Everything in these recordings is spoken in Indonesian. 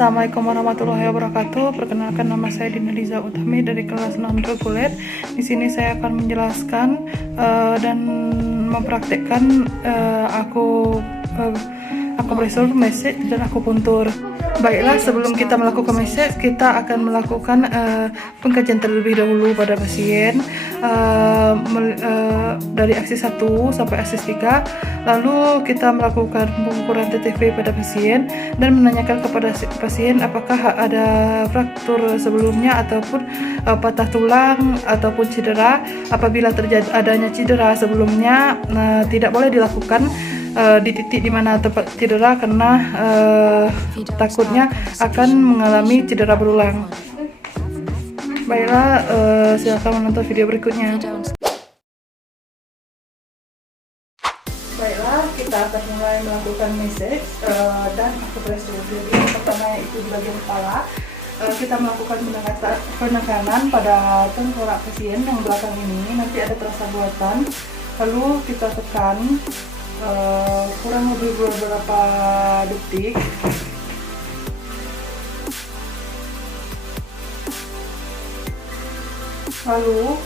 Assalamualaikum warahmatullahi wabarakatuh. Perkenalkan, nama saya Dina Liza Utami dari kelas 6 reguler. Di sini saya akan menjelaskan dan mempraktekkan akupresur, message, dan akupuntur. Baiklah, sebelum kita melakukan message, kita akan melakukan pengkajian terlebih dahulu pada pasien dari aksis 1 sampai aksis 3. Lalu kita melakukan pengukuran TTV pada pasien dan menanyakan kepada pasien apakah ada fraktur sebelumnya ataupun patah tulang ataupun cedera. Apabila terjadi adanya cedera sebelumnya, tidak boleh dilakukan di titik di mana tempat cedera karena takutnya akan mengalami cedera berulang. Baiklah, silakan menonton video berikutnya. Baiklah, kita akan mulai melakukan message dan akupresur. Jadi yang pertama itu di bagian kepala, kita melakukan penekanan pada tengkorak pasien yang belakang ini. Nanti ada terasa buatan, lalu kita tekan kurang lebih beberapa detik. Lalu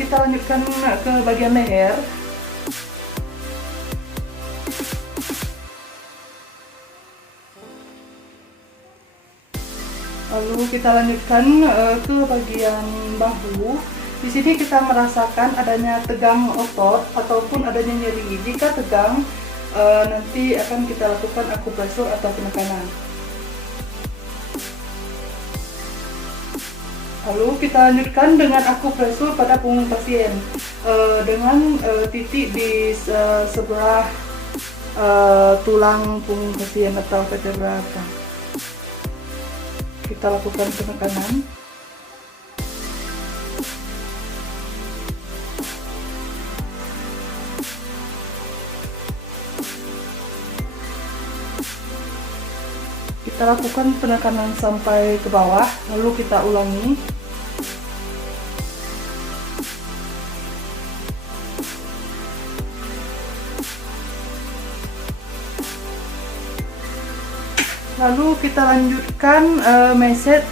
kita lanjutkan ke bagian leher. Lalu kita lanjutkan ke bagian bahu. Di sini kita merasakan adanya tegang otot ataupun adanya nyeri. Jika tegang, nanti akan kita lakukan akupresur atau penekanan. Lalu kita lanjutkan dengan akupresur pada punggung pasien dengan titik di sebelah tulang punggung pasien atau vertebra. Kita lakukan penekanan. Kita lakukan penekanan sampai ke bawah, lalu kita ulangi. Lalu kita lanjutkan message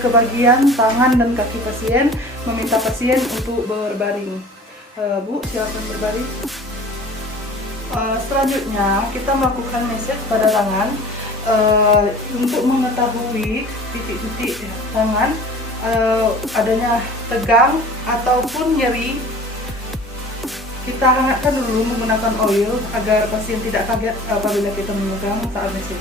ke bagian tangan dan kaki pasien, meminta pasien untuk berbaring. Bu, silakan berbaring. Selanjutnya kita melakukan message pada tangan. Untuk mengetahui titik-titik tangan adanya tegang ataupun nyeri, kita hangatkan dulu menggunakan oil agar pasien tidak kaget apabila kita memegang saat message.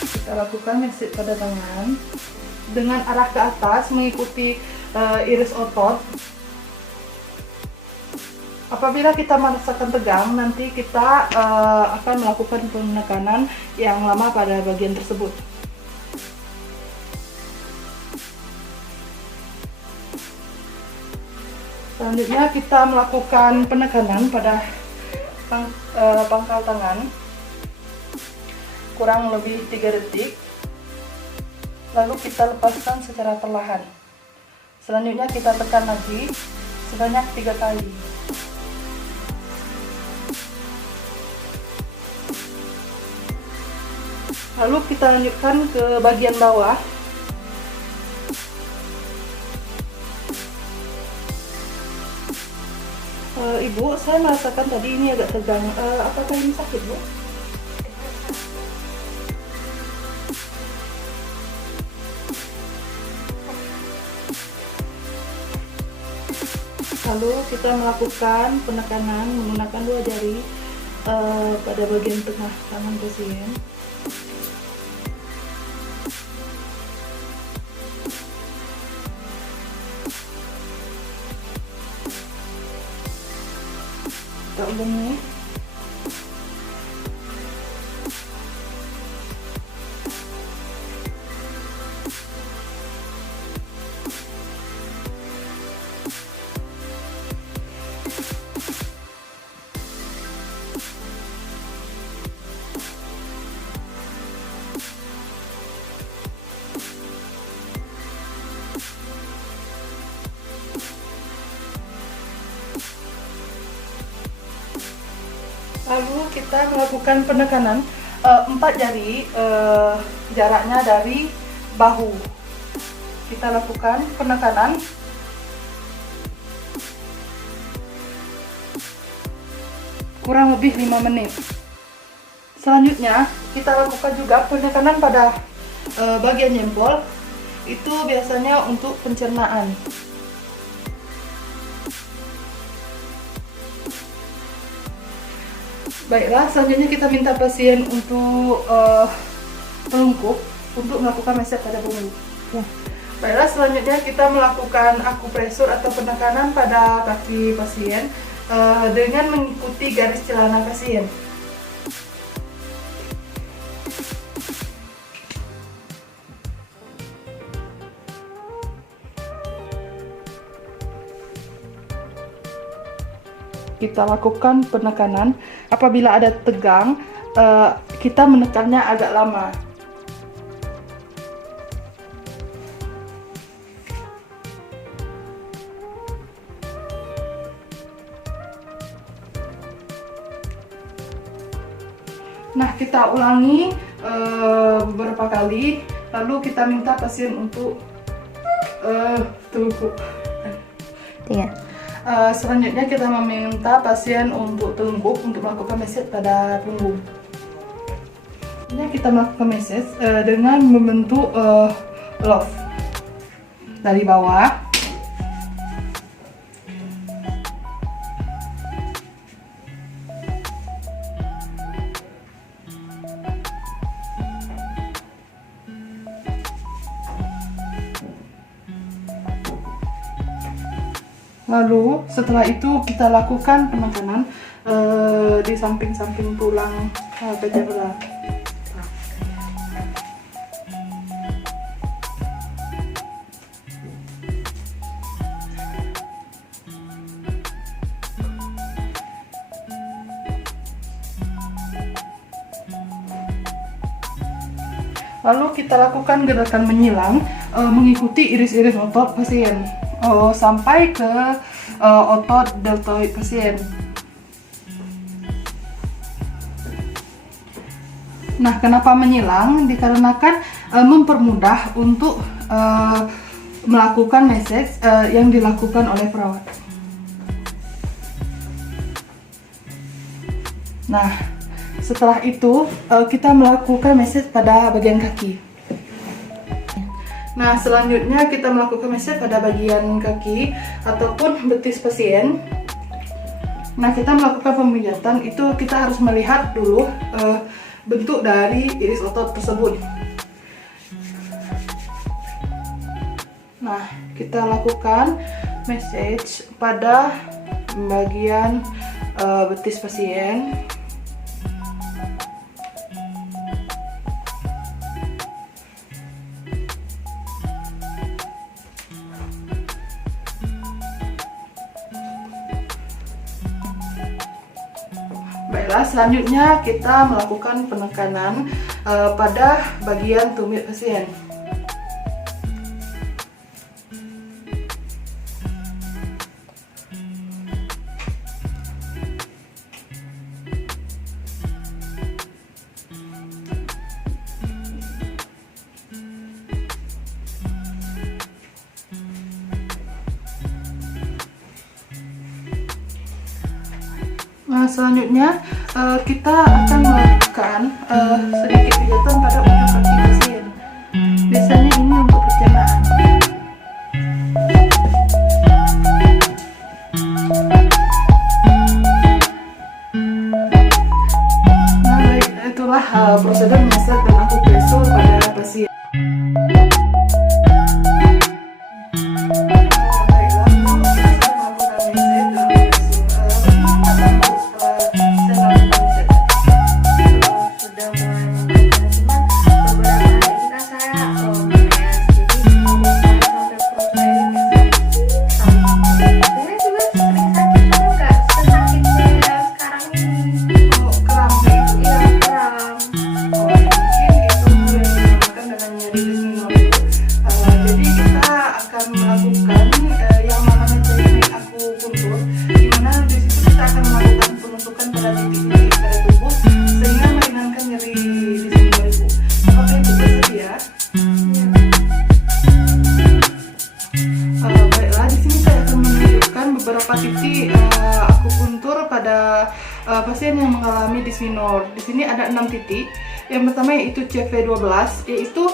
Kita lakukan message pada tangan dengan arah ke atas mengikuti iris otot. Apabila kita merasakan tegang, nanti kita akan melakukan penekanan yang lama pada bagian tersebut. Selanjutnya kita melakukan penekanan pada pangkal tangan kurang lebih 3 detik. Lalu kita lepaskan secara perlahan. Selanjutnya kita tekan lagi sebanyak 3 kali. Lalu kita lanjutkan ke bagian bawah. Ibu, saya merasakan tadi ini agak tegang. Apakah ini sakit, Bu? Lalu kita melakukan penekanan menggunakan 2 jari pada bagian tengah tangan pasien. Kita ulangi. kita melakukan penekanan 4 jari, jaraknya dari bahu. Kita lakukan penekanan kurang lebih 5 menit. Selanjutnya kita lakukan juga penekanan pada bagian jempol. Itu biasanya untuk pencernaan. Baiklah, selanjutnya kita minta pasien untuk melungkup untuk melakukan massage pada punggung. Ya. Baiklah, selanjutnya kita melakukan akupresur atau penekanan pada kaki pasien dengan mengikuti garis celana pasien. Kita lakukan penekanan. Apabila ada tegang, kita menekannya agak lama. Nah, kita ulangi beberapa kali, lalu kita minta pasien untuk telungkup. Iya. Selanjutnya kita meminta pasien untuk telungkup untuk melakukan massage pada punggung. Ini kita melakukan massage dengan membentuk love dari bawah. Lalu setelah itu kita lakukan penekanan di samping-samping tulang vertebra. Lalu kita lakukan gerakan menyilang mengikuti iris-iris otot pasien sampai ke otot deltoid pasien. Nah, kenapa menyilang? Dikarenakan mempermudah untuk melakukan massage yang dilakukan oleh perawat. Nah, setelah itu kita melakukan massage pada bagian kaki. Nah, selanjutnya kita melakukan massage pada bagian kaki ataupun betis pasien. Nah, kita melakukan pemijatan itu kita harus melihat dulu bentuk dari iris otot tersebut. Nah, kita lakukan massage pada bagian betis pasien. Baiklah, selanjutnya kita melakukan penekanan pada bagian tumit pasien. Nah, selanjutnya kita akan melakukan sedikit pijatan pada ujung kaki pasien. Biasanya ini untuk pencernaan. Nah, baik, itulah prosedur massage dan akupresur pada pasien. pasien yang mengalami disminor. Di sini ada 6 titik. Yang pertama yaitu CV12, yaitu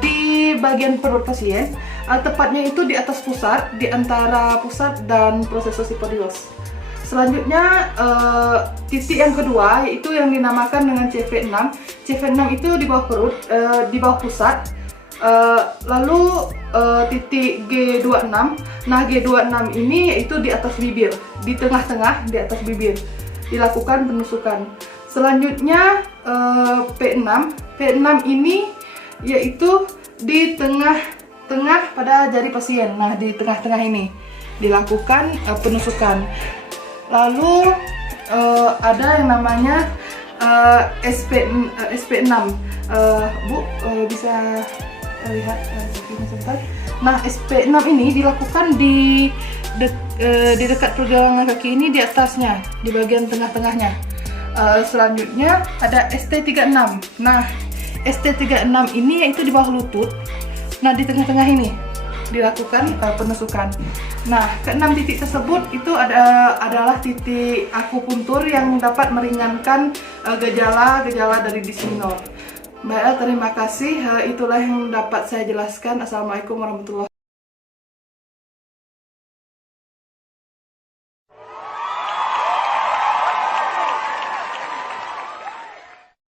di bagian perut pasien, tepatnya itu di atas pusat, di antara pusat dan proses hipotilos. Selanjutnya titik yang kedua yaitu yang dinamakan dengan CV6. CV6 itu di bawah perut, di bawah pusat. Lalu titik G26. Nah, G26 ini yaitu di atas bibir, di tengah-tengah di atas bibir. Dilakukan penusukan. Selanjutnya P6. P6 ini yaitu di tengah-tengah pada jari pasien. Nah, di tengah-tengah ini dilakukan penusukan. Lalu ada yang namanya SP6. Bu, bisa lihat sebentar. Nah, SP6 ini dilakukan di dekat pergelangan kaki ini, di atasnya, di bagian tengah-tengahnya. Selanjutnya ada ST36. Nah, ST36 ini yaitu di bawah lutut. Nah, di tengah-tengah ini dilakukan penusukan. Nah, keenam titik tersebut itu adalah titik akupuntur yang dapat meringankan gejala-gejala dari disminor. Baiklah, terima kasih. Itulah yang dapat saya jelaskan. Assalamualaikum warahmatullahi wabarakatuh.